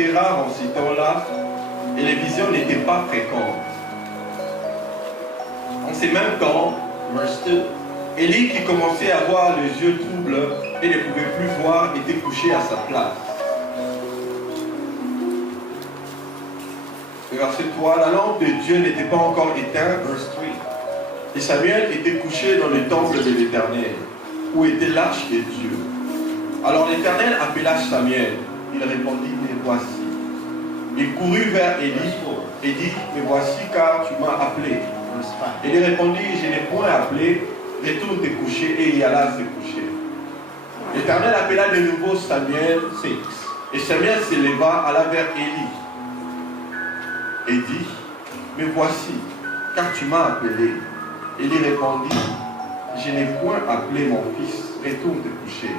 étaient rares en ces temps-là et les visions n'étaient pas fréquentes. En ces mêmes temps, Verse 2. Élie, qui commençait à avoir les yeux troubles et ne pouvait plus voir, était couché à sa place. Le verset 3, la lampe de Dieu n'était pas encore éteinte. Verse 3. Et Samuel était couché dans le temple de l'Éternel, où était l'arche de Dieu. Alors l'Éternel appela Samuel. Il répondit, mais voici. Il courut vers Élie et dit, mais voici car tu m'as appelé. Verse 5. Et il répondit, je n'ai point appelé, retourne te coucher. Et il alla se coucher. L'Éternel appela de nouveau Samuel 6. Et Samuel se leva, alla vers Élie et dit, mais voici, car tu m'as appelé. Élie répondit, je n'ai point appelé mon fils, retourne te coucher.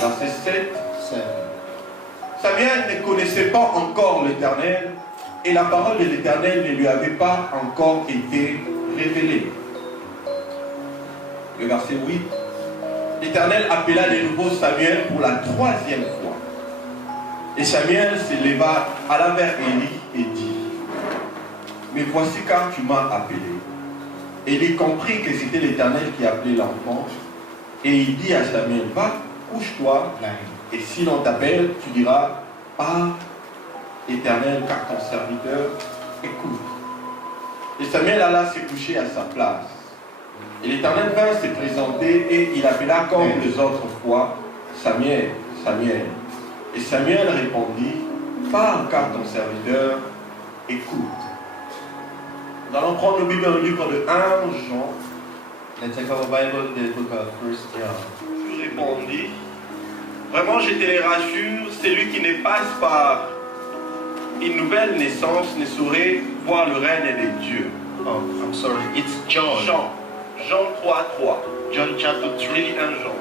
Verset 7. Samuel ne connaissait pas encore l'Éternel et la parole de l'Éternel ne lui avait pas encore été révélée. Le verset 8. L'Éternel appela de nouveau Samuel pour la 3e fois. Et Samuel se leva, alla vers Élie et dit, mais voici car tu m'as appelé. Élie comprit que c'était l'Éternel qui appelait l'enfant. Et il dit à Samuel, va, couche-toi. Et si l'on t'appelle, tu diras, ah, Éternel, car ton serviteur écoute. Et Samuel alla se coucher à sa place. Et l'Éternel vint se présenter et il appela comme les autres fois, Samuel, Samuel. Et Samuel répondit, parle car ton serviteur écoute. Nous allons prendre le Bible dans le livre de 1 Jean. Let's take our Bible in the book of 1 John. Je répondis, vraiment je te les rassure, celui qui ne passe par une nouvelle naissance ne saurait voir le règne de Dieu. Oh, I'm sorry. It's John. Jean 3:3. John chapter 3. Lis 1 Jean.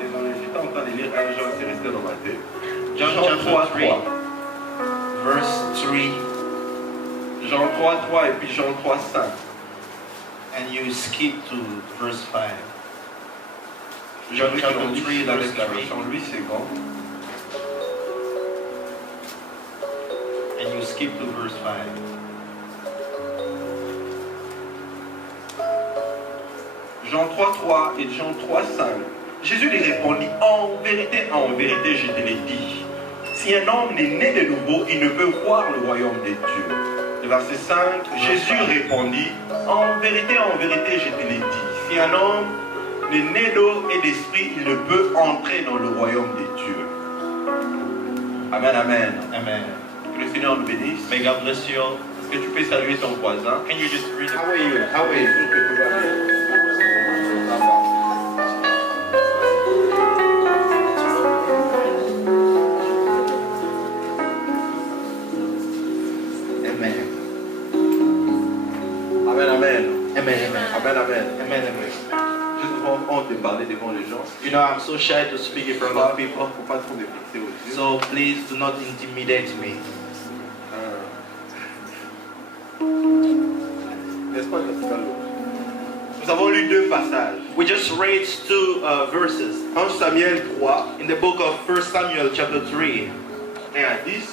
Désolé, j'étais en train de lire 1 Jean, c'est resté dans ma tête. John chapter 3. Verse 3. Jean 3:3 et puis Jean 3:5. And you skip to verse 5. Jean John chapter 3, avec verse la 3. version Louis II. And you skip to verse 5. Jean 3:3 et Jean 3:5. Jésus lui répondit, en vérité, je te l'ai dit. Si un homme n'est né de nouveau, il ne peut voir le royaume de Dieu. Le verset 5, Jésus répondit, en vérité, je te l'ai dit. Si un homme n'est né d'eau et d'esprit, il ne peut entrer dans le royaume de Dieu. Amen, amen. Amen. Que le Seigneur nous bénisse. May God bless you all. Est-ce que tu peux saluer ton voisin? Can you just read it? How are you? How are you? Amen. Amen, amen. Amen, amen. Amen, amen. Amen, amen. J'ai souvent honte de parler devant les gens. You know, I'm so shy to speak in front of people. Faut pas trop me fixer aux yeux. So please do not intimidate me. N'est-ce pas, Pascal? Nous avons lu 2 passages. We just read 2 verses 1 Samuel 3, in the book of 1 Samuel chapter 3, 1 à 10,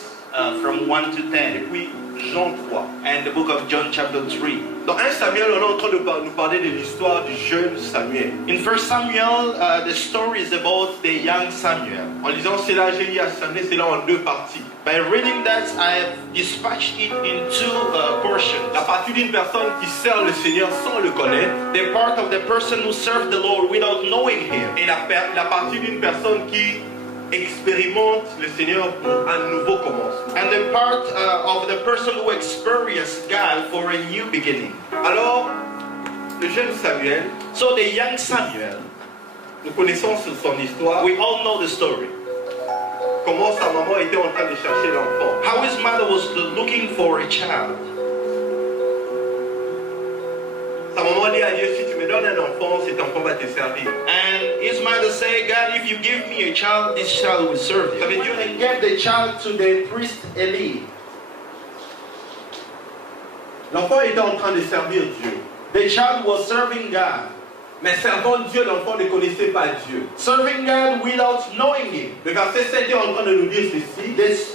from 1 to et 10, puis Jean 3. and the book of John chapter 3. Dans 1 Samuel, on est en train de nous parler de l'histoire du jeune Samuel. In 1 Samuel, the story is about the young Samuel. En lisant cela, j'ai lu à Samuel, c'est là en 2 parties. By reading that, I have dispatched it in 2 portions. La partie d'une personne qui sert le Seigneur sans le connaître, The part of the person who served the Lord without knowing Him, et la partie d'une personne qui expérimente le Seigneur pour un nouveau commencement. and the part of the person who experienced God for a new beginning. Alors, le jeune Samuel, So the young Samuel, nous connaissons son histoire, we all know the story. comment sa maman était en train de chercher l'enfant. How his mother was looking for a child. Sa maman dit à Dieu, si tu me donnes un enfant, cet enfant va te servir. And his mother said, God, if you give me a child, this child will serve Ça you. veut dire, And gave the child to the priest Eli. l'enfant était en train de servir Dieu. The child was serving God. Mais servant Dieu, l'enfant ne connaissait pas Dieu. Serving God without knowing Him. Le verset 7 est en train de nous dire ceci,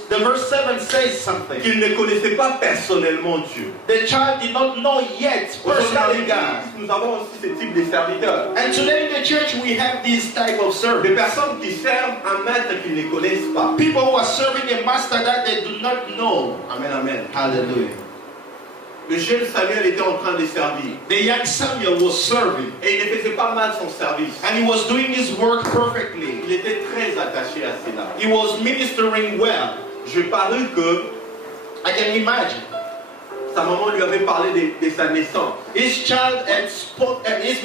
The verse 7 says something. qu'il ne connaissait pas personnellement Dieu. The child did not know yet personally God. Nous avons aussi ce type de serviteurs. And today in the church we have this type of Des service. personnes qui servent un maître qu'ils ne connaissent pas. People who are serving a master that they do not know. Amen, amen. Hallelujah. Le jeune Samuel était en train de servir. The young Samuel was serving. Et il ne faisait pas mal son service. And he was doing his work perfectly. Il était très attaché à cela. He was ministering well. Je parie que I can imagine. sa maman lui avait parlé de sa naissance. His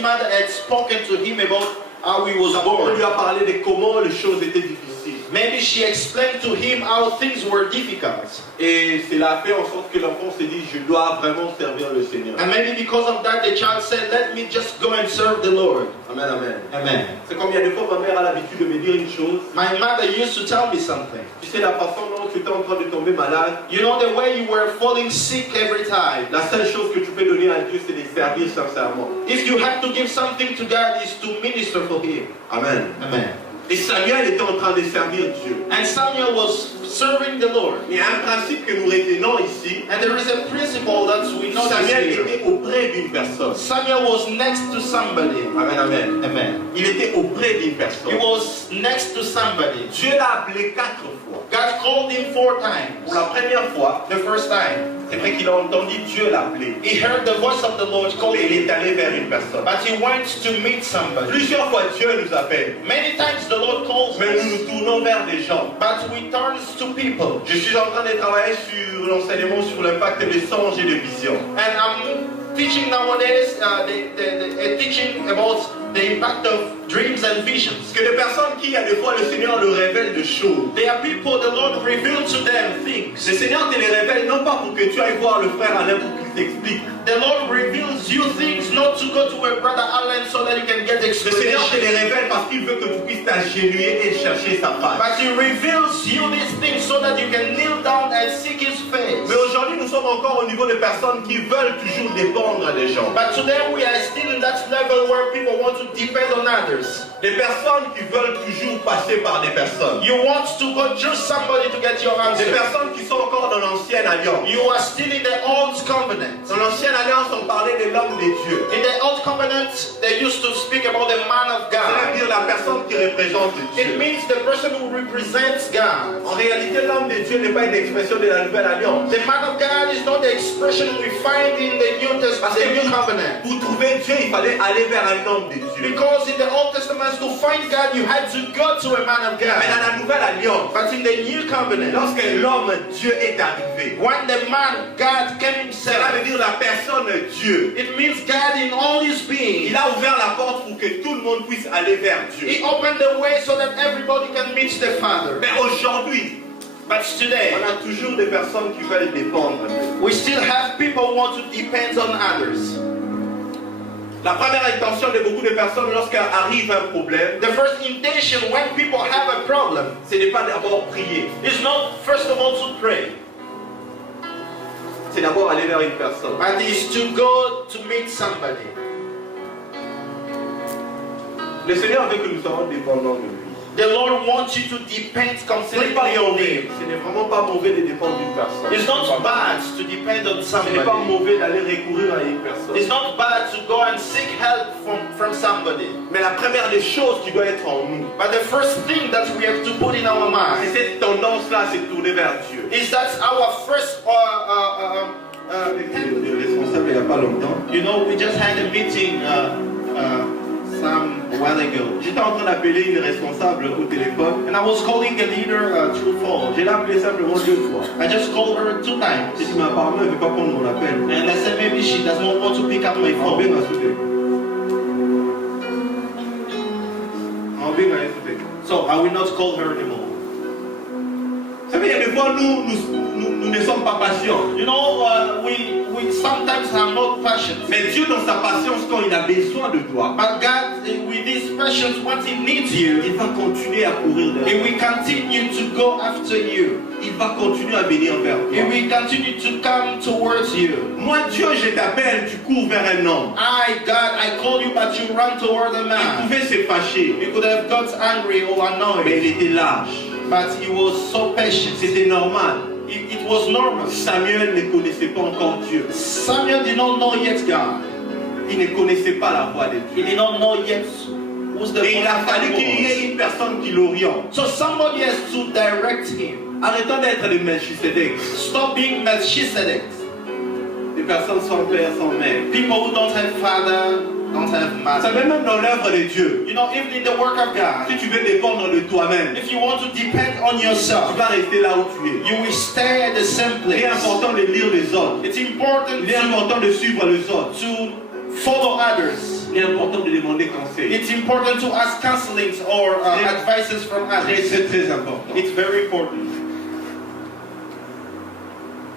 mother had spoken to him about how he was Sa maman born. lui a parlé de comment les choses étaient difficiles. Maybe she explained to him how things were difficult. Et cela a fait en sorte que l'enfant s'est dit, je dois vraiment servir le Seigneur. And maybe because of that, the child said, let me just go and serve the Lord. Amen, amen. Amen. C'est comme il y a des fois, ma mère a l'habitude de me dire une chose. My mother used to tell me something. Tu sais, la façon dont tu étais en train de tomber malade, You know, the way you were falling sick every time. la seule chose que tu peux donner à Dieu, c'est de servir sincèrement. If you have to give something to God, is to minister for Him. Amen. Amen. Et Samuel était en train de servir Dieu. And Samuel was serving the Lord. Il y a un principe que nous retenons ici. And there is a principle that we notice Samuel here. était auprès d'une personne. Samuel was next to somebody. Amen, amen. Amen. Il était auprès d'une He personne. was next to somebody. Dieu l'a appelé 4 fois. God called him 4 Pour times. la première fois, The first time, c'est vrai qu'il a entendu Dieu l'appeler. he heard the voice of the Lord calling Mais il him. est allé vers une personne. But he went to meet somebody. Plusieurs fois, Dieu nous appelle. Many times the Lord calls Mais nous us, nous tournons vers des gens. but we turn to people. Je suis en train de travailler sur l'enseignement sur l'impact des songes et des visions. And I'm teaching nowadays, teaching about the impact of dreams and visions. Parce que des personnes qui, à des fois, le Seigneur leur révèle des choses. There are people, the Lord revealed to them things. Le Seigneur te les révèle non pas pour que tu ailles voir le frère Alain pour qu'il t'explique. The Lord reveals you things not to go to a brother Allen so that you can get Le Seigneur te les explanation. révèle parce qu'il veut que tu puisses t'agenouiller et chercher sa face. But He reveals you these things so that you can kneel down and seek His face. Mais aujourd'hui, nous sommes encore au niveau des personnes qui veulent toujours dépendre des gens. But today we are still in that level where people want to depend on others. Des personnes qui veulent toujours passer par des personnes. You want to go through somebody to get your Des answer. personnes qui sont encore dans l'ancienne alliance. You are still in the old covenant. Dans l'ancienne alliance, on parlait de l'homme de Dieu. In the old covenant, they used to speak about the man of Ça veut God. dire la personne qui représente It Dieu. means the person who represents God. En réalité, l'homme de Dieu n'est pas une expression de la nouvelle alliance. The man of God is not the expression we find in the New Testament, the New Covenant. Pour trouver Dieu, il fallait aller vers un homme de Dieu. Because in the Old Testament, to find God, you had to go to a man of Mais God. dans la nouvelle alliance, But in the New Covenant, lorsque l'homme Dieu est arrivé, when the man God came cela himself, veut dire la personne Dieu. it means God in all His being. Il a ouvert la porte pour que tout le monde puisse aller vers Dieu. He opened the way so that everybody can meet the Father. Mais aujourd'hui, But today, on a toujours des personnes qui veulent dépendre d'eux. we still have people who want to depend on others. La première intention de beaucoup de personnes lorsqu'arrive un problème, The first intention when people have a problem ce n'est pas d'abord prier, is not first of all to pray, c'est d'abord aller vers une personne. but is to go to meet somebody. Le Seigneur veut que nous soyons dépendants de lui. The Lord wants you to depend Ce n'est completely pas on mauvais, Him. ce n'est vraiment pas mauvais de dépendre d'une personne. It's not bad to depend on Ce n'est pas somebody. mauvais d'aller recourir à une personne. It's not bad to go and seek help from somebody. Mais la première des choses qui doit être en nous, But the first thing that we have to put in our c'est mind cette tendance-là, c'est de tourner vers Dieu. is that our first, Le responsable, il n'y a pas longtemps, you know, we just had a meeting some while ago. j'étais en train d'appeler une responsable au téléphone. And I was calling a leader through phone. Je l'ai appelée simplement 2 fois. I just called her 2 J'ai times. dit, mais apparemment, elle ne veut pas prendre mon appel. And I said maybe she does not want to pick up my En bien phone. à sauter. En bien à sauter. So I will not call her anymore. Vous savez, il y a des fois, nous ne sommes pas patients. You know, we sometimes are not patient. patience. Mais Dieu, dans sa patience, quand il a besoin de toi, But God, with His patience, once He needs you, il va continuer à courir He derrière. will continue to go after you. Il va continuer à venir vers He toi. will continue to come towards you. Moi, Dieu, je t'appelle, tu cours vers un homme. God, I call you, but you run toward a Il man. pouvait se fâcher, He could have got angry or mais annoyed, il était lâche. but he was so patient. C'était normal. It was normal. Samuel ne connaissait pas encore Dieu. Samuel did not know yet God. Il ne connaissait pas la voix de He Dieu. did not know yet who's the Et il a voice of fallu God qu'il y ait was. une personne qui l'oriente. So somebody has to direct him. Arrêtons d'être des Melchisedec. Stop being Melchizedek. Des personnes sans père, sans mère. People who don't have father, don't have Vous mother. savez, même dans l'œuvre de Dieu, You know, even in the work of God, si tu veux dépendre de toi-même, if you want to depend on tu yourself, vas rester là où tu es. you will stay at the same Il est place. important de lire les autres. It's important Il est important de suivre les autres. to follow others. Il est important de demander conseil. It's important to ask counselings or advices from Très, others. très, très important. It's very important.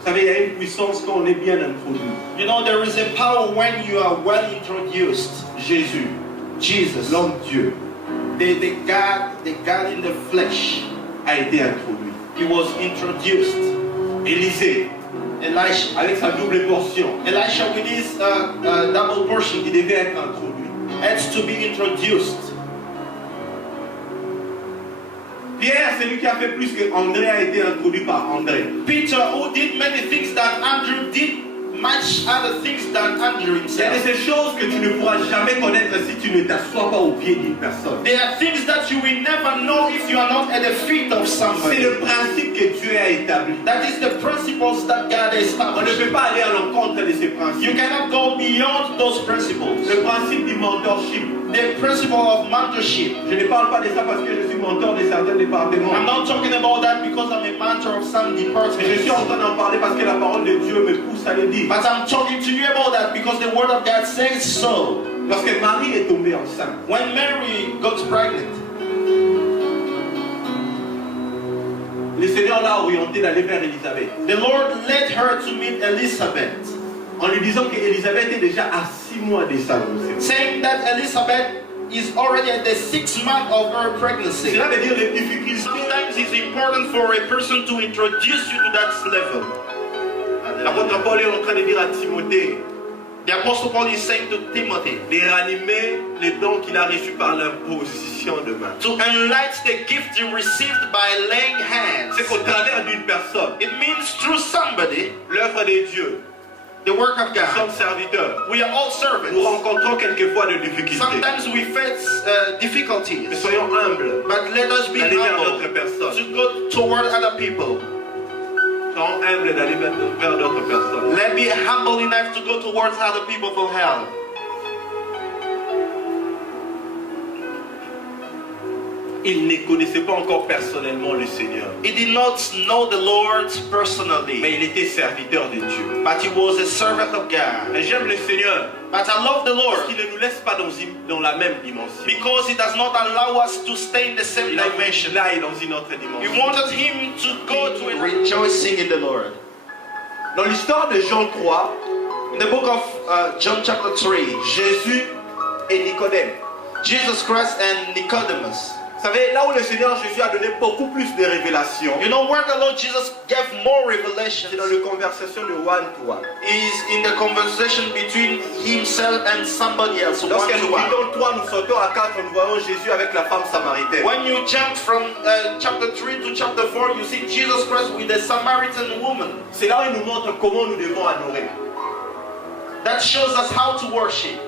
Vous savez, il y a une puissance quand on est bien introduit. You know, there is a power when you are well introduced. Jésus, Jesus, l'homme Dieu, the God in the flesh, a été introduit. He was introduced. Élisée, Elisha, avec sa double portion, Elisha with his double portion, il devait être introduit. had to be introduced. Pierre, celui qui a fait plus que André, a été introduit par André. Peter, who did many things that Andrew did, much other things than Andrew Il y a himself. ces choses que tu ne pourras jamais connaître si tu ne t'assois pas au pied d'une personne. There are things that you will never know if you are not at the feet of C'est somebody. le principe que Dieu a établi. That is the principles that God On ne established. peut pas aller à l'encontre de ces You principes. cannot go beyond those principles. Le principe du mentorship. The principle of mentorship. Je ne parle pas de ça parce que je suis mentor de certains départements. I'm not talking about that because I'm a mentor of some Mais je departments. suis en train d'en parler parce que la parole de Dieu me pousse à le dire. But I'm talking to you about that because the word of God says so. Lorsque Marie est tombée enceinte, When Mary got pregnant, le Seigneur l'a orienté d'aller vers Élisabeth. the Lord led her to meet Elizabeth, En lui disant qu'Élisabeth est déjà à 6 mois de sa grossesse. saying that Elizabeth is already at the 6th month of her pregnancy. Cela veut dire les difficultés. Sometimes it's important for a person to introduce you to that level. L'apôtre Paul est en train de dire à Timothée The Apostle Paul is saying to Timothy de ranimer les dons qu'il a reçus par l'imposition de main. to enlighten the gift you received by laying hands. C'est qu'au travers d'une personne, It means through somebody, l'œuvre de Dieu, the work of nous sommes God. serviteurs. We are all Nous servants. rencontrons quelquefois des difficultés. Sometimes we face Mais difficulties, soyons humbles. but let us be D'aller vers humble d'autres personnes. to go toward other people. Soyons humbles d'aller vers d'autres personnes. Let be humble enough to go towards other people for help. Il ne connaissait pas encore personnellement le Seigneur. He did not know the Lord Mais personally, il était serviteur de Dieu. but he was a servant of God. Et j'aime le Seigneur But I love the parce Lord qu'il ne nous laisse pas dans la même dimension. because he does not allow us to stay in the same Il a dimension. là et dans une autre We dimension. wanted him to go to a rejoicing in the Lord. Dans l'histoire de Jean 3, In the book of John chapter 3, Jésus et Nicodème. Jesus Christ and Nicodemus. Vous savez, là où le Seigneur Jésus a donné beaucoup plus de révélations, You know where the Lord Jesus gave more revelation c'est dans les conversations de one to one. is in the conversation between himself and somebody else, one Lorsque to nous one. quittons 3, nous sautons à 4, nous voyons Jésus avec la femme samaritaine. When you jump from chapter 3 to chapter 4, you see Jesus Christ with the Samaritan woman. C'est là où il nous montre comment nous devons adorer. That shows us how to worship.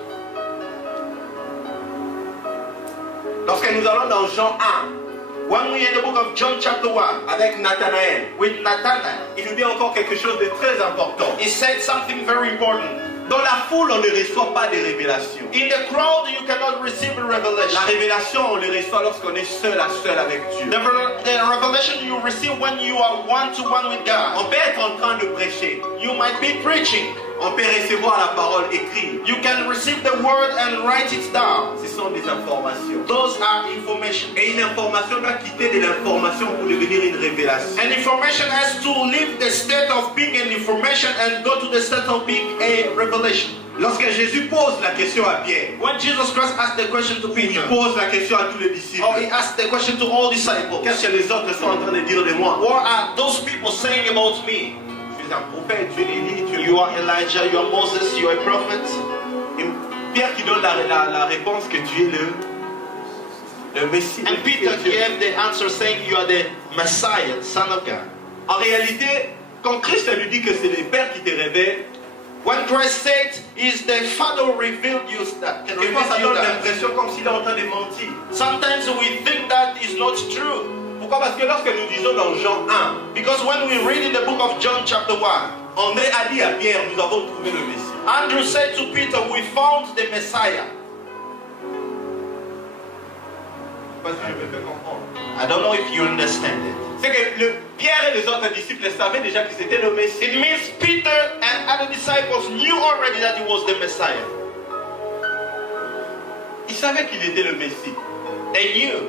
Lorsque nous allons dans Jean 1, When we in the book of John chapter 1, avec Nathanaël, with Nathanael, il nous dit encore quelque chose de très important. he said something very important. Dans la foule, on ne reçoit pas de révélations. In the crowd, you cannot receive a La revelation. révélation, on le reçoit lorsqu'on est seul à seul avec Dieu. The revelation you receive when you are one to one with God. On peut être en train de prêcher. You might be preaching. On peut recevoir la parole écrite. You can receive the word and write it down. Ce sont des informations. Those are information. Et une information doit quitter de l'information pour devenir une révélation. And information has to leave the state of being an information information and go to the settled being a revelation. Lorsque Jésus pose la question à Pierre, When Jesus Christ asked the question to il Peter, pose la question à tous les disciples. or he asked the question to all disciples, Qu'est-ce que les autres sont en train de dire de moi? what are those people saying about me? Tu es un prophète, tu es Élie, tu es... You are Elijah, you are Moses, you are a prophet. Et Pierre qui donne la réponse que tu es le Messie. And Peter gave the answer saying you are the Messiah, Son of God. En réalité, quand Christ lui dit que c'est le Père qui te révèle, When Christ said, is the Father who revealed you that? Can quelquefois ça reveal you donne that? l'impression comme s'il est en train de mentir. Sometimes we think that is not true. Pourquoi? Parce que lorsque nous disons dans Jean 1, Because when we read in the book of John chapter 1, André a dit à Pierre, nous avons trouvé le Messie. Andrew said to Peter, we found the Messiah. Parce que je me fais comprendre. I don't know if you understand it. C'est que Pierre et les autres disciples savaient déjà que c'était le Messie. It means Peter and other disciples knew already that he was the Messiah. Ils savaient qu'il était le Messie. They knew.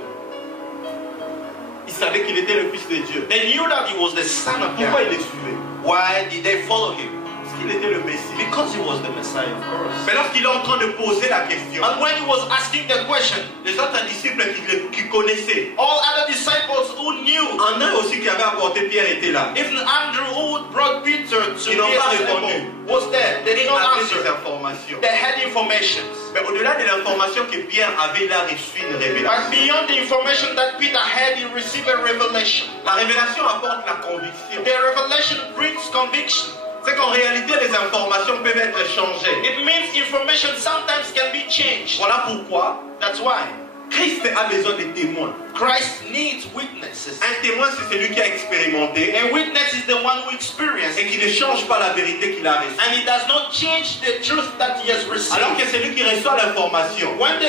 Ils savaient qu'il était le Fils de Dieu. They knew that he was the Son of Pourquoi God. ils le suivaient? Why did they follow him? Parce qu'il était le Messie. Because he was the Messiah, of course. Mais lorsqu'il est en train de poser la question, And when he was asking the question, les autres disciples qui connaissaient, all other disciples who knew, en un aussi qui avait apporté Pierre était là. even Andrew who brought Peter to Ils n'ont pas the répondu. was there. They did not Avec answer. ces informations. They had information. Mais au-delà de l'information que Pierre avait, il a reçu une révélation. But beyond the information that Peter had, he received a revelation. La révélation apporte la conviction. The revelation brings conviction. C'est qu'en réalité, les informations peuvent être changées. It means information sometimes can be changed. Voilà pourquoi That's why Christ a besoin de témoins. Christ needs witnesses. Un témoin, c'est celui qui a expérimenté A witness is the one who experienced et qui ne change pas la vérité qu'il a reçue. and he does not change the truth that he has received. Alors que celui qui reçoit l'information, When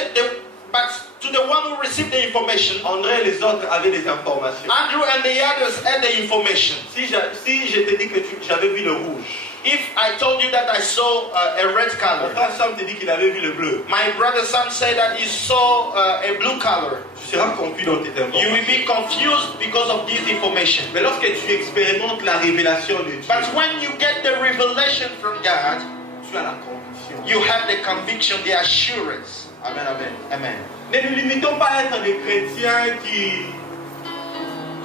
but to the one who received the information, André et les autres avaient des informations. Andrew and the others had the information. Si je te dis que j'avais vu le rouge, If I told you that I saw a red mon color, frère Sam te dit qu'il avait vu le bleu, my brother Sam said that he saw a blue color, tu seras confus dans tes you will informations. be confused because of this information. Mais lorsque tu expérimentes la révélation de Dieu, But when you get the revelation from God, tu as la conviction. you have the conviction, the assurance. Amen, amen. Amen. Ne nous limitons pas à être des chrétiens qui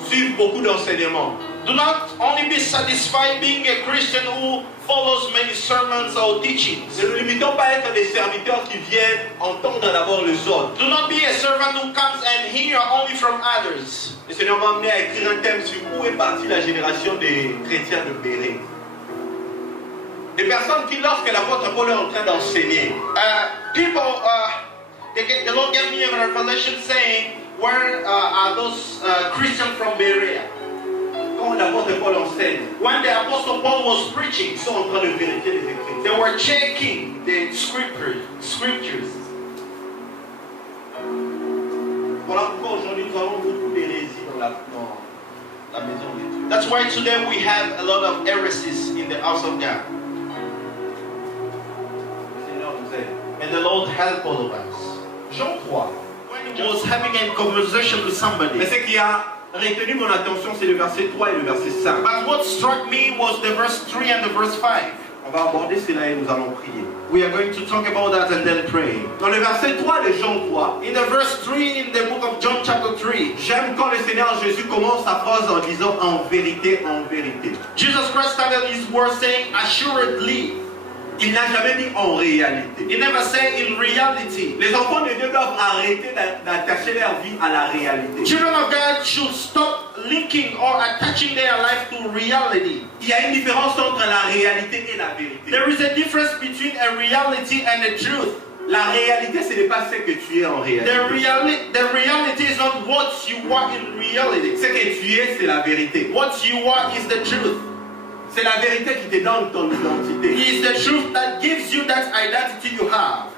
suivent beaucoup d'enseignements. Do not only be satisfied being a Christian who follows many sermons or teachings. Ne nous limitons pas à être des serviteurs qui viennent entendre d'abord les autres. Do not be a servant who comes and hear only from others. Le Seigneur m'a amené à écrire un thème sur où est partie la génération des chrétiens de Béret. Des personnes qui, lorsque l'apôtre Paul est en train d'enseigner, The Lord gave me a revelation saying, where are those Christians from Berea? quand l'apôtre Paul enseigne, When the Apostle Paul was preaching, ils sont en train de vérifier les Écritures. they were checking the scriptures. Voilà pourquoi aujourd'hui nous avons beaucoup d'hérésies dans la maison de Dieu. That's why today we have a lot of heresies in the house of God. Le Seigneur nous aide. And the Lord help all of us. Jean 3. When he was having a conversation with somebody, Mais ce qui a retenu mon attention, c'est le verset 3 et le verset 5. but what struck me was the verse 3 and the verse 5. On va aborder cela et nous allons prier. We are going to talk about that and then pray. Dans le verset 3 de Jean 3, In the verse 3 in the book of John chapter 3, j'aime quand le Seigneur Jésus commence sa phrase en disant en vérité, en vérité. Jesus Christ started his word saying, assuredly. Il n'a jamais dit en réalité. He never said in reality. Les enfants de Dieu doivent arrêter d'attacher leur vie à la réalité. Children of God should stop linking or attaching their life to reality. Il y a une différence entre la réalité et la vérité. There is a difference between a reality and a truth. La réalité, ce n'est pas ce que tu es en réalité. The reality is not what you are in reality. Ce que tu es, c'est la vérité. What you are is the truth. C'est la vérité qui te donne ton identité. It is the truth that gives you that identity you have.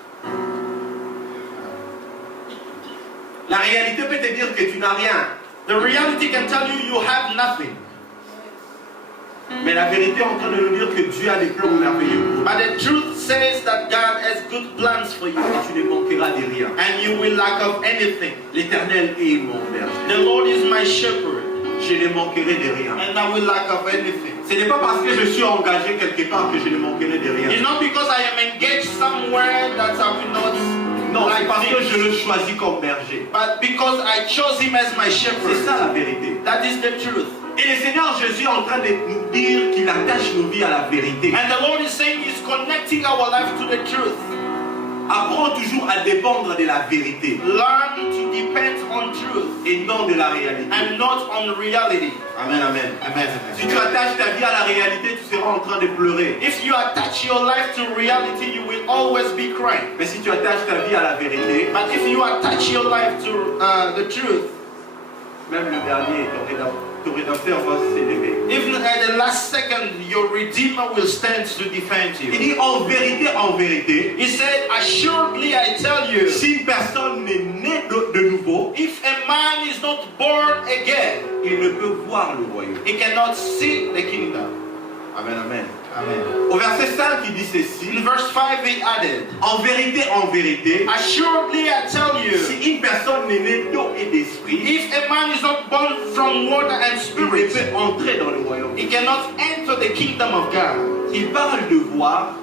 La réalité peut te dire que tu n'as rien. The reality can tell you you have nothing. Mais la vérité est en train de nous dire que Dieu a des plans merveilleux. But the truth says that God has good plans for you. Et tu ne manqueras de rien. And you will lack of anything. L'Éternel est mon berger. The Lord is my shepherd. Je ne manquerai de rien. And I will lack of anything. Ce n'est pas parce que je suis engagé quelque part que je ne manquerai de rien. It's not because I am engaged somewhere that I will not Non, c'est like parce que things, je le choisis comme berger. but because I chose him as my C'est shepherd. ça la vérité. That is the truth. Et le Seigneur Jésus est en train de nous dire qu'il attache nos vies à la vérité. And the Lord is saying He's connecting our life to the truth. Apprends toujours à dépendre de la vérité Learn to depend on truth et non de la réalité. and not on reality. Amen, amen. Amen. Si tu attaches ta vie à la réalité, tu seras en train de pleurer. If you attach your life to reality, you will always be crying. Mais si tu attaches ta vie à la vérité, But if you attach your life to the truth, même le dernier, ton rédempteur va s'élever. even at the last second, your Redeemer will stand to defend Il you. dit en vérité, He said, assuredly I tell you, si une personne n'est née de nouveau, if a man is not born again, il ne peut voir le royaume. he cannot see the kingdom. Amen, amen. Amen. Au verset 5, il dit ceci. In verse 5 he added, En vérité, assuredly I tell you, si une personne n'est née d'eau et d'esprit, if a man is not born from water and il ne spirit, peut entrer dans le royaume. he cannot enter the kingdom of God. Il parle de voir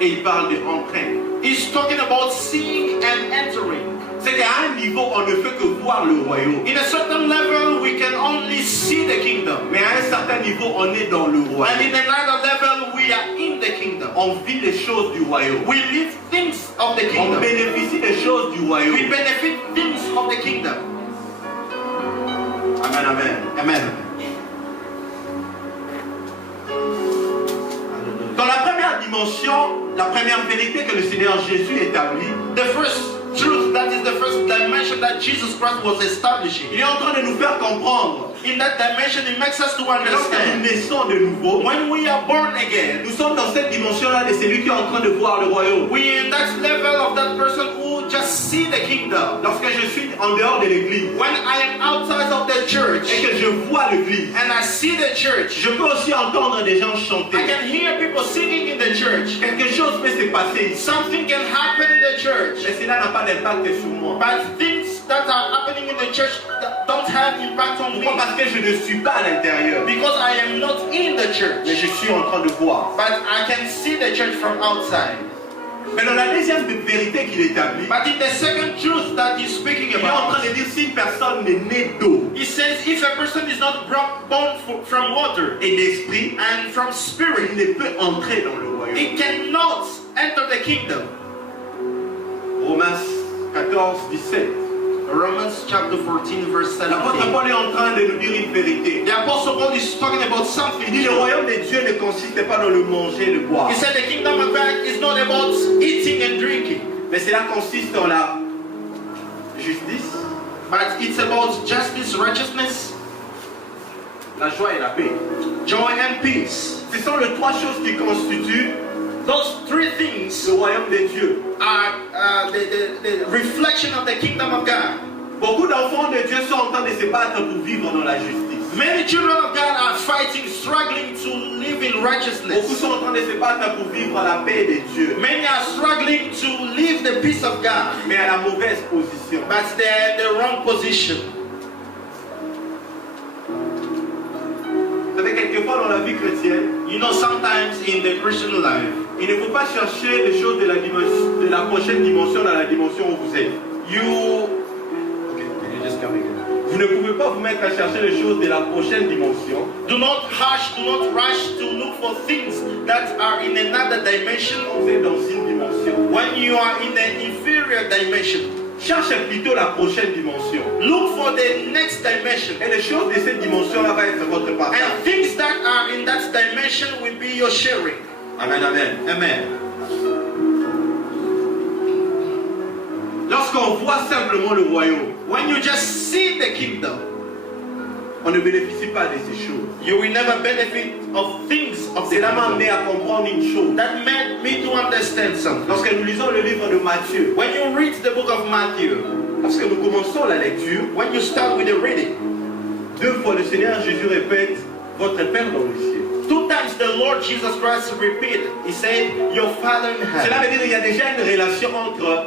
et il parle de entrer. He's talking about seeing and entering. C'est qu'à un niveau, on ne peut que voir le royaume. In a certain level, we can only see the kingdom. Mais à un certain niveau, on est dans le And royaume. in another level, we are in the kingdom. On vit les choses du royaume. We live things of the On kingdom. bénéficie des choses du We royaume. benefit things of the kingdom. Amen, amen. Amen. Dans la première dimension, la première vérité que le Seigneur Jésus établit, The first truth, that is the first dimension that Jesus Christ was establishing. il est en train de nous faire comprendre In that dimension, it makes us to que lorsque nous understand naissons de nouveau, when we are born again, nous sommes dans cette dimension-là de celui qui est en train de voir le royaume. we are in that level of that person who just see the kingdom. Lorsque je suis en dehors de l'église When I am outside of the church et que je vois l'église, and I see the church, je peux aussi entendre des gens I chanter. can hear people singing in the church. Quelque chose peut se passer ici, Something can happen in the church. mais cela n'a pas d'impact sur moi. But things that are happening in the church that don't have impact on me Pourquoi? Parce que je ne suis pas à l'intérieur, because I am not in the mais church. je suis en train de voir. But I can see the church from outside. Mais dans la deuxième vérité qu'il établit, But in the second truth that he's speaking il est en train about, de dire si une personne est née d'eau he says if a person is not born from water et d'esprit, and from il spirit, ne peut entrer dans le royaume. he cannot enter the kingdom. Romains 14, 17. Romans chapter 14 verse L'apôtre 17. Paul est en train de nous dire une vérité. The apostle Paul is talking about Il something. dit le royaume de Dieu ne consiste pas dans le manger et le boire, He said the kingdom of God is not about eating and drinking, mais cela consiste dans la justice, but it's about justice, righteousness, la joie et la paix. joy and peace. Ce sont les trois choses qui constituent Those three things le royaume de Dieu. are the reflection of the kingdom of God. Beaucoup d'enfants de Dieu sont en train de se battre pour vivre dans la justice. Many children of God are fighting, struggling to live in Beaucoup righteousness. sont en train de se battre pour vivre la paix de Dieu, Many are struggling to live the peace of God, mais à la mauvaise position. but they're in the wrong position. Vous savez, quelquefois dans la vie chrétienne, You know, sometimes in the Christian life, il ne faut pas chercher les choses de la prochaine dimension dans la dimension où vous êtes. okay, can you just come again? Vous ne pouvez pas vous mettre à chercher les choses de la prochaine dimension Do not rush to look for things that are in another dimension vous êtes dans une dimension. when you are in the inferior dimension. Cherchez plutôt la prochaine dimension. Look for the next dimension. Et les choses de cette dimension-là vont être votre partage. And things that are in that dimension will be your sharing. Amen, amen. Amen. Lorsqu'on voit simplement le royaume, When you just see the kingdom, on ne bénéficie pas de ces choses. you will never benefit of things of the Cela m'a amené kingdom. à comprendre une chose. That made me to understand something. Lorsque nous lisons le livre de Matthieu, When you read the book of Matthew, lorsque nous commençons la lecture, when you start with the reading, 2 fois le Seigneur Jésus répète votre Père dans le ciel. 2 times the Lord Jesus Christ repeated. He said, "Your Father in Cela heaven." veut dire qu'il y a déjà une relation entre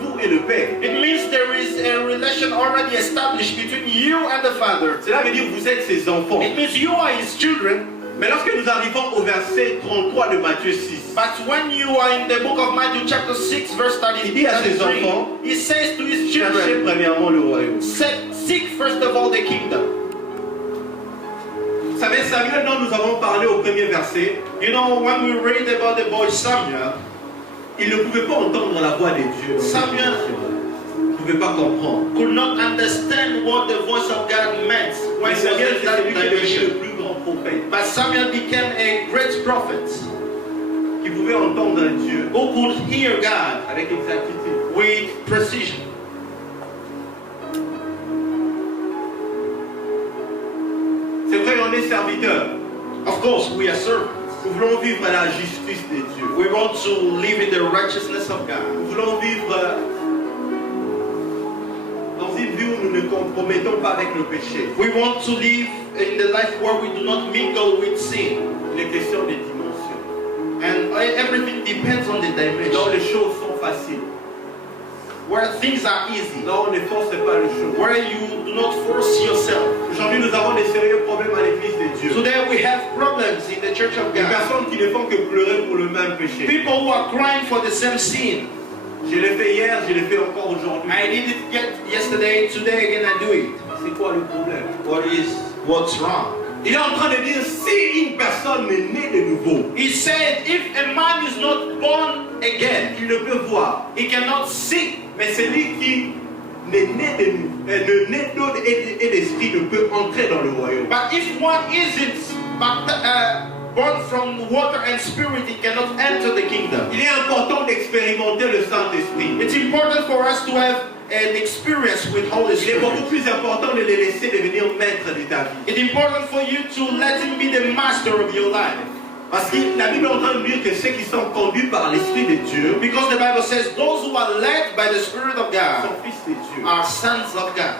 vous et le Père. It means there is a relation already established between you and the Father. Cela veut dire que vous êtes ses enfants. It means you are His children. Mais lorsque nous arrivons au verset 33 de Matthieu 6, But when you are in the book of Matthew chapter 6 verse Il dit à ses 33, enfants, he says to his cherchez children, premièrement le royaume. seek first of all the kingdom. Vous savez, Samuel, dont nous avons parlé au premier verset, You know, when we read about the boy Samuel, il ne pouvait pas entendre la voix de Dieu. Samuel Il ne pouvait pas comprendre. could not understand what the voice of God meant when Mais he was Samuel, in c'est that celui qui est devenu dimension. le plus grand prophète, But Samuel became a great prophet qui pouvait entendre Dieu who could hear God avec exactitude. with precision. C'est vrai, on est serviteur. Of course, we are servants. Nous voulons vivre la justice de Dieu. We want to live in the righteousness of God. Nous voulons vivre dans une vie où nous ne compromettons pas avec le péché. We want to live in the life where we do not mingle with sin. Il est question des dimensions. And everything depends on the Là où dimension. les choses sont faciles. Where things are easy. Là où on ne force pas les choses. Where you do not force yourself. Aujourd'hui, nous avons des sérieux problèmes à l'église de Dieu. Today we have problems in the church of Des God. personnes qui ne font que pleurer pour le même péché. People who are crying for the same sin. Je l'ai fait hier, je l'ai fait encore aujourd'hui. I did it yesterday, today again I do it. C'est quoi le problème? What's wrong? Il est en train de dire, si une personne est née de nouveau, He said if a man is not born again, il ne peut voir. he cannot see. Mais celui qui n'est né d'eau et d'esprit ne peut entrer dans le royaume. But if one isn't born from water and spirit, he cannot enter the kingdom. Il est important d'expérimenter le Saint-Esprit. It's important for us to have an experience with Holy Il est beaucoup Spirit. plus important de le laisser devenir maître de ta vie. It's important for you to let him be the master of your life. Parce que la Bible est en train de dire que ceux qui sont conduits par l'Esprit de Dieu Because the Bible says those who are led by the Spirit of sont God fils de Dieu. are sons of God.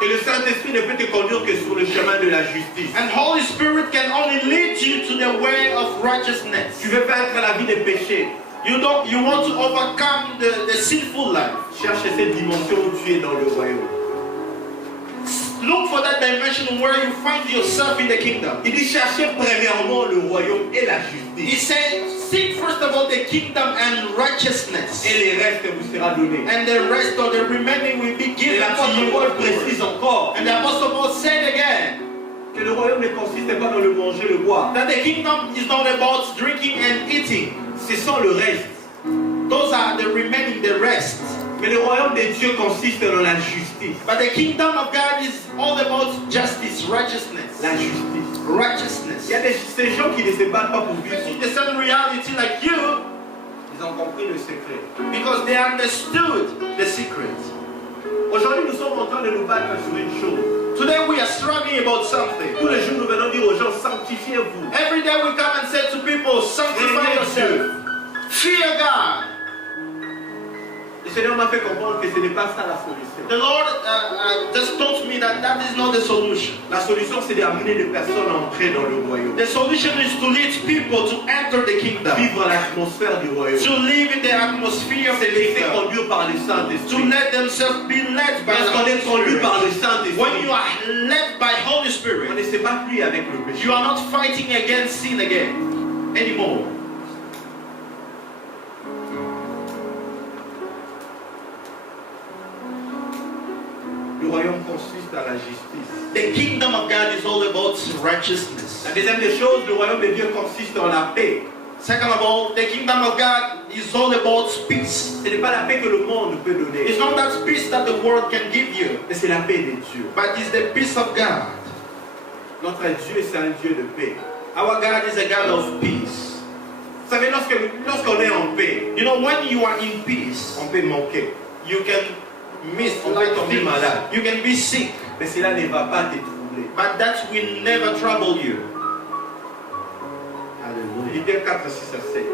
Et le Saint-Esprit ne peut te conduire que sur le chemin de la justice. And Holy Spirit can only lead you to the way of righteousness. Tu veux vaincre la vie des péchés. You want to overcome the sinful life. Cherche cette dimension où tu es dans le royaume. Look for that dimension where you find yourself in the kingdom. Il dit cherchez premièrement le royaume et la He justice. said, seek first of all the kingdom and righteousness. Et les restes vous sera donné. And the rest of the remaining will be Et given to l'apôtre Paul you. précise encore And the Apostle Paul said again que le royaume ne consiste pas dans le manger, le boire. that the kingdom is not about drinking and eating. Ce sont le reste. Those are the remaining, the rest. Mais le royaume de Dieu consiste dans la justice. But the kingdom of God is all about justice, righteousness. La justice. Righteousness. Il y a ces gens qui ne se battent pas pour vivre. Facing the same reality like you Ils ont compris le secret. because they understood the secret. Aujourd'hui, nous sommes en train de nous battre sur une chose. Today we are struggling about something. Tous les jours, nous venons dire aux gens, sanctifiez-vous. Every day we come and say to people, sanctify yourself. Fear God. Le Seigneur m'a fait comprendre que ce n'est pas ça la solution. The Lord just taught me that that is not the solution. La solution, c'est d'amener les personnes à entrer dans le royaume. The solution is to lead people to enter the kingdom. Vivre l'atmosphère du royaume. To live in the atmosphere of the C'est laisser kingdom. conduire par le To Saint-Esprit. let themselves be led by the Lorsqu'on Holy est conduit Spirit. par le When Saint-Esprit, you are led by Holy on Spirit, ne se bat plus avec le péché. you are not fighting against sin again anymore. Le royaume consiste à la justice. The kingdom of God is all about righteousness. La deuxième des choses, le royaume de Dieu consiste en la paix. Second of all, the kingdom of God is all about peace. Ce n'est pas la paix que le monde peut donner, It's not that peace that the world can give you, mais c'est la paix de Dieu. but it's the peace of God. Notre Dieu, c'est un Dieu de paix. Our God is a God of peace. Vous savez, lorsqu'on est en paix, You know, when you are in peace, on peut manquer. you can miss On peut tomber things. malade. You can be sick, Mais cela ne va pas te troubler. but that will never trouble you. Alléluia. Philippiens 4, 6 à 7.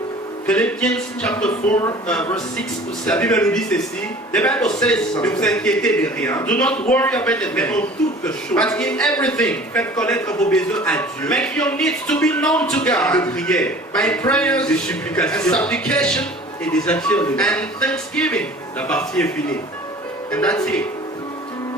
Philippians chapter 4, verse 6 to La 7. Bible nous dit ceci, The Bible says ne vous something. inquiétez de rien, Do not worry about mais anything, en toutes choses, but in everything, faites connaître vos besoins à Dieu, make your needs to be known to de God prières, by prayers de and supplications supplication et des actions de grâce. and thanksgiving. La partie est finie. And that's it.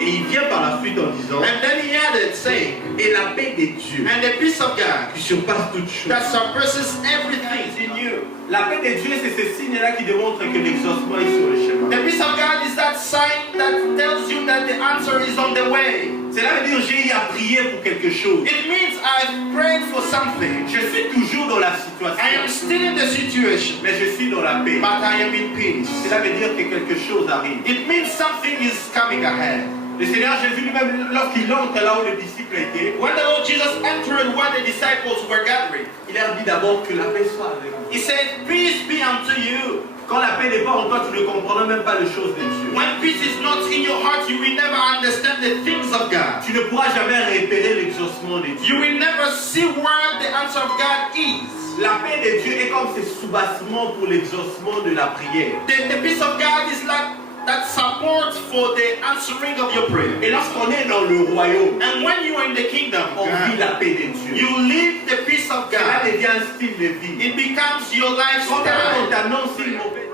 Et il vient par la suite en disant, And then he added, saying, et la paix de Dieu, and the peace of God qui surpasse toute chose. that surpasses everything in you. La paix de Dieu, c'est ce signe-là qui démontre que l'exaucement est sur le chemin. The peace of God is that sign that tells you that the answer is on the way. Cela veut dire j'ai eu à prier pour quelque chose. It means I've prayed for something. Je suis toujours dans la I am situation, still in the situation, mais je suis dans la paix. but I am in peace. Cela veut dire que quelque chose arrive. It means something is coming ahead. Le Seigneur Jésus lui-même, lorsqu'il entre là où les disciples étaient, When the Lord Jesus entered where the disciples were gathering, il leur dit d'abord que la paix soit avec vous. he said, peace be unto you. Quand la paix n'est pas en toi, tu ne comprendras même pas les choses de Dieu. When peace is not in your heart, you will never understand the things of God. Tu ne pourras jamais repérer l'exaucement de Dieu. You will never see where the answer of God is. La paix de Dieu est comme ce soubassement pour l'exaucement de la prière. The peace of God is like that support for the answering of your prayer. Et lorsqu'on est dans le royaume, And when you are in the kingdom, on vit la paix de Dieu. you live the peace of Cela God. devient un style de vie. It becomes your Quand on lifestyle. t'annonce une mauvaise...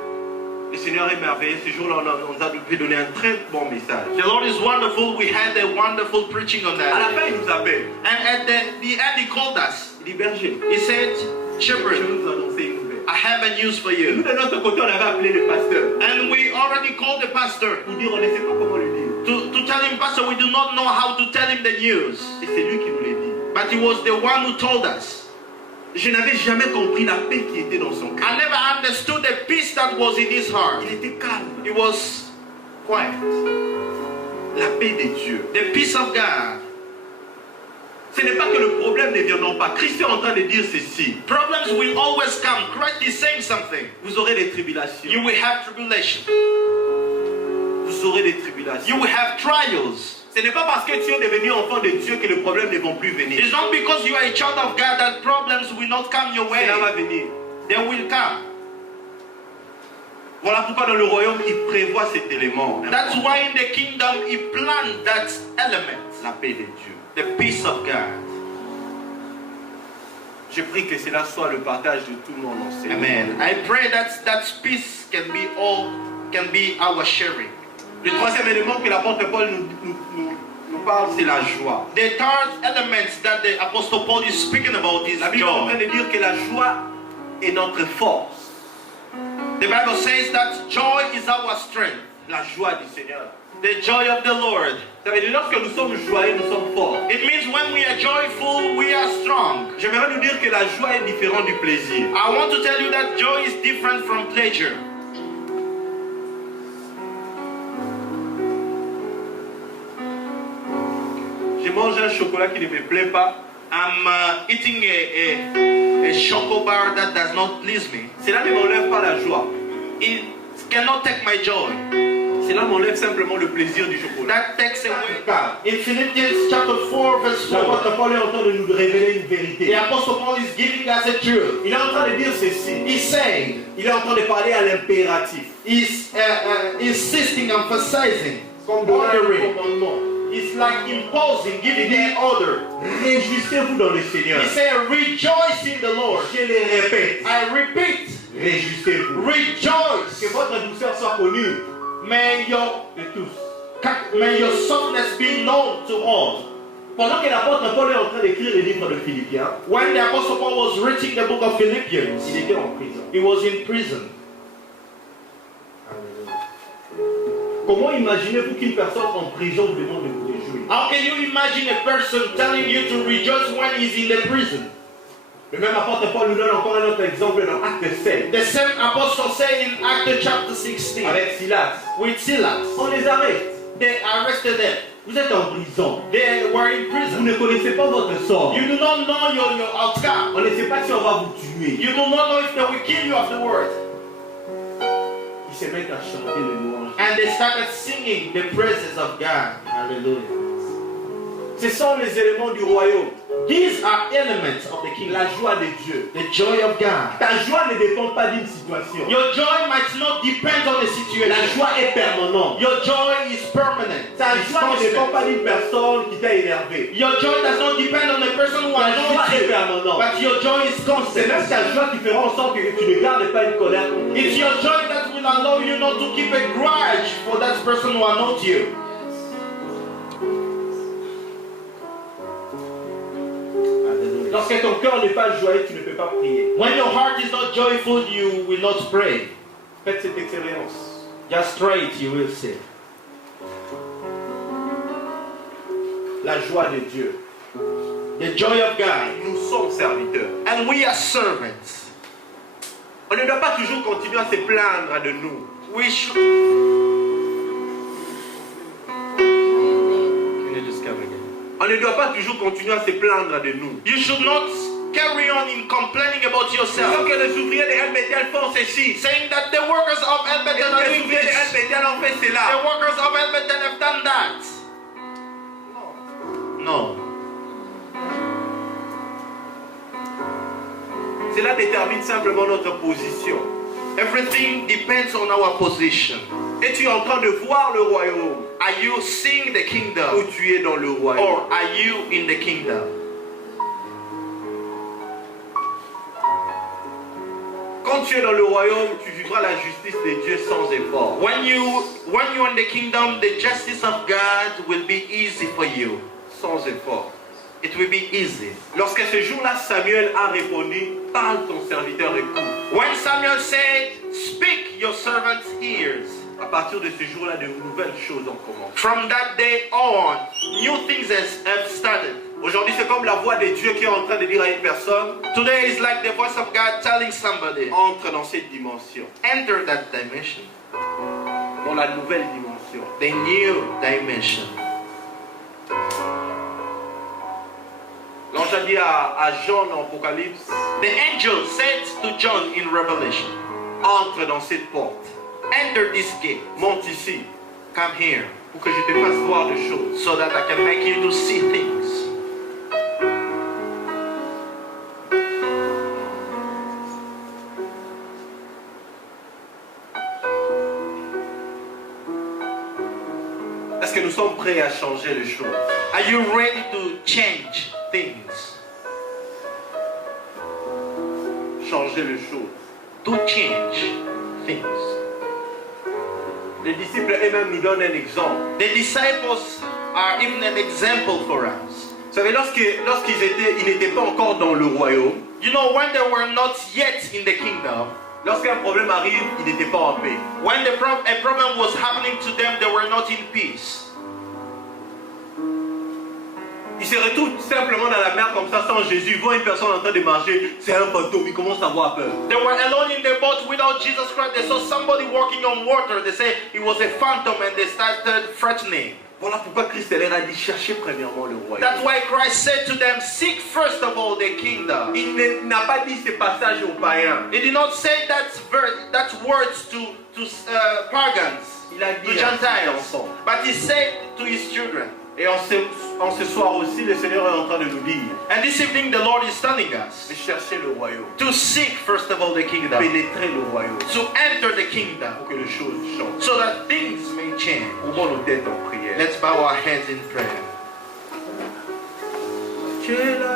Le Seigneur est merveilleux. Ce jour-là, on nous a donné un très bon message. The Lord is wonderful. We had a wonderful preaching on À la that. fin, il nous appelle. And at the end, he called us. Il dit, berger, He said, je vais Shepherd, vous annoncer une nouvelle. I have a news for Et nous, you. de notre côté, on avait appelé le pasteur And we already called the pastor pour dire, on ne sait pas comment le dire. to tell him, Pastor, we do not know how to tell him the news. Et c'est lui qui nous l'a dit. But he was the one who told us. Je n'avais jamais compris la paix qui était dans son cœur. I never understood the peace that was in his heart. Il était calme. It was quiet. La paix de Dieu. The peace of God. Ce n'est pas que le problème ne viendra pas. Christ est en train de dire ceci. Problems will always come. Christ is saying something. Vous aurez des tribulations. You will have tribulation. Vous aurez des tribulations. You will have trials. Ce n'est pas parce que tu es devenu enfant de Dieu que les problèmes ne vont plus venir. It's not because you are a child of God that problems will not come your way. Cela va venir. They will come. Voilà pourquoi dans le royaume, il prévoit cet élément. That's why in the kingdom he planned that element. La paix de Dieu. The peace of God. Je prie que cela soit le partage de tout le monde en Amen. I pray that peace can be our sharing. Le troisième élément que l'apôtre Paul nous parle, c'est la joie. The third element that the Apostle Paul is speaking about is La Bible est en train joy. de dire que la joie est notre force. The Bible says that joy is our strength. La joie du Seigneur. The joy of the Lord. Ça veut dire lorsque nous sommes joyeux, nous sommes forts. It means when we are joyful, we are strong. J'aimerais nous dire que la joie est différente du plaisir. I want to tell you that joy is different from pleasure. Je mange un chocolat qui ne me plaît pas. I'm eating a chocolate bar that does not please me. Cela ne m'enlève pas la joie. It cannot take my joy. Cela m'enlève simplement le plaisir du chocolat. That takes away. In Philippians chapter 4 verse 4, L'apôtre Paul est en train de nous révéler une vérité. the Apostle Paul is giving us a truth. Il est en train de dire ceci. He's saying, Il est en train de parler à l'impératif. he's insisting, emphasizing, Comme donner un ordering. commandement. It's like imposing, giving an order. Réjouissez-vous dans le Seigneur. He said, rejoice in the Lord. Je le répète. I repeat, Réjouissez-vous. Que rejoice. votre douceur soit connue May your de tous. softness be known to all. Pendant que l'apôtre Paul est en train d'écrire le livre de Philippiens, When the Apostle Paul was writing the book of Philippians, il était en prison. he was in prison. Comment imaginez-vous qu'une personne en prison vous demande de vous réjouir? How can you imagine a person telling you to rejoice when he's in the prison? Le même apôtre Paul nous donne encore un autre exemple dans Acte 7 The same apostle said in Acts chapter 16 avec Silas. with Silas. On les arrête. They arrested them. Vous êtes en prison. They were in Vous prison. ne connaissez pas votre sort. You do not know your outcome. On ne sait pas si on va vous tuer. You do not know if they will kill you afterward. Ils se mettent à chanter le louange. And they started singing the praises of God. Hallelujah. Ce sont les éléments du royaume. These are elements of the kingdom. La joie de Dieu. The joy of God. Ta joie ne dépend pas d'une situation. Your joy might not depend on the La situation. joie est permanente. Your joy is permanent. Ta It's joie ne dépend constant. pas d'une personne qui t'a énervé. Your joy does not depend on the person who Ta joie annoys est you, permanente. but your joy is C'est même constant. ta joie qui fera en sorte que tu ne gardes pas une colère contre It's lui. your joy that will allow you not to keep a grudge for that person who annoyed you. Lorsque ton cœur n'est pas joyeux, tu ne peux pas prier. When your heart is not joyful, you will not pray. Faites cette expérience. Just try it, you will see. La joie de Dieu. The joy of God. Nous sommes serviteurs. And we are servants. On ne doit pas toujours continuer à se plaindre de nous. We should. On ne doit pas toujours continuer à se plaindre de nous. You should not carry on in complaining about Disons yourself. que les ouvriers de LBTL font ceci. Saying that the workers of Les Elbeten are doing ouvriers de this. LBTL ont fait The cela. workers of Elbeten have done that. No. Cela détermine simplement notre position. Everything depends on our position. Et tu es en train de voir le royaume. Are you seeing the Ou kingdom? tu es dans le royaume. Or are you in the kingdom? Quand tu es dans le royaume, tu vivras la justice de Dieu sans effort. When you're in the kingdom, the justice of God will be easy for you. Sans effort. It will be easy. Lorsque ce jour-là, Samuel a répondu, parle, ton serviteur écoute. When Samuel said, "Speak, your servant hears." À partir de ce jour-là, de nouvelles choses ont commencé. From that day on, new things have started. Aujourd'hui, c'est comme la voix de Dieu qui est en train de dire à une personne, Today is like the voice of God telling somebody, entre dans cette dimension, enter that dimension, dans la nouvelle dimension. the new dimension. L'ange a dit à Jean dans l'Apocalypse, The angel said to John in Revelation, entre dans cette porte, enter this gate, monte ici, come here, pour que je te fasse voir des choses. so that I can make you to see things. Est-ce que nous sommes prêts à changer les choses? Are you ready to change things? Changer les choses. To change things. Les disciples eux-mêmes nous donnent un exemple. The disciples are even an example for us. Vous savez, ils n'étaient pas encore dans le royaume. You know, when they were not yet in the kingdom, Lorsqu'un problème arrive, ils n'étaient pas en paix. when a problem was happening to them, they were not in peace. Ils se retrouvent simplement dans la mer comme ça, sans Jésus. Ils voient une personne en train de marcher, c'est un fantôme, ils commencent à avoir peur. They were alone in the boat without Jesus Christ. They saw somebody walking on water. They say it was a phantom and they started threatening. Voilà pourquoi Christ leur a dit, cherchez premièrement le royaume. That's why Christ said to them, seek first of all the kingdom. Il n'a pas dit ce passage aux païens. He did not say that words to pagans, Il a to dit à ses Gentiles, enfants. but he said to his children. Et en ce soir aussi, le Seigneur est en train de nous dire, And this evening the Lord is telling us de chercher le royaume. to seek first of all the kingdom, Pénétrer le royaume. to enter the kingdom, Pour que les choses changent. so that things may change. Ouvrons nos têtes en prière. Let's bow our heads in prayer. Tu es là.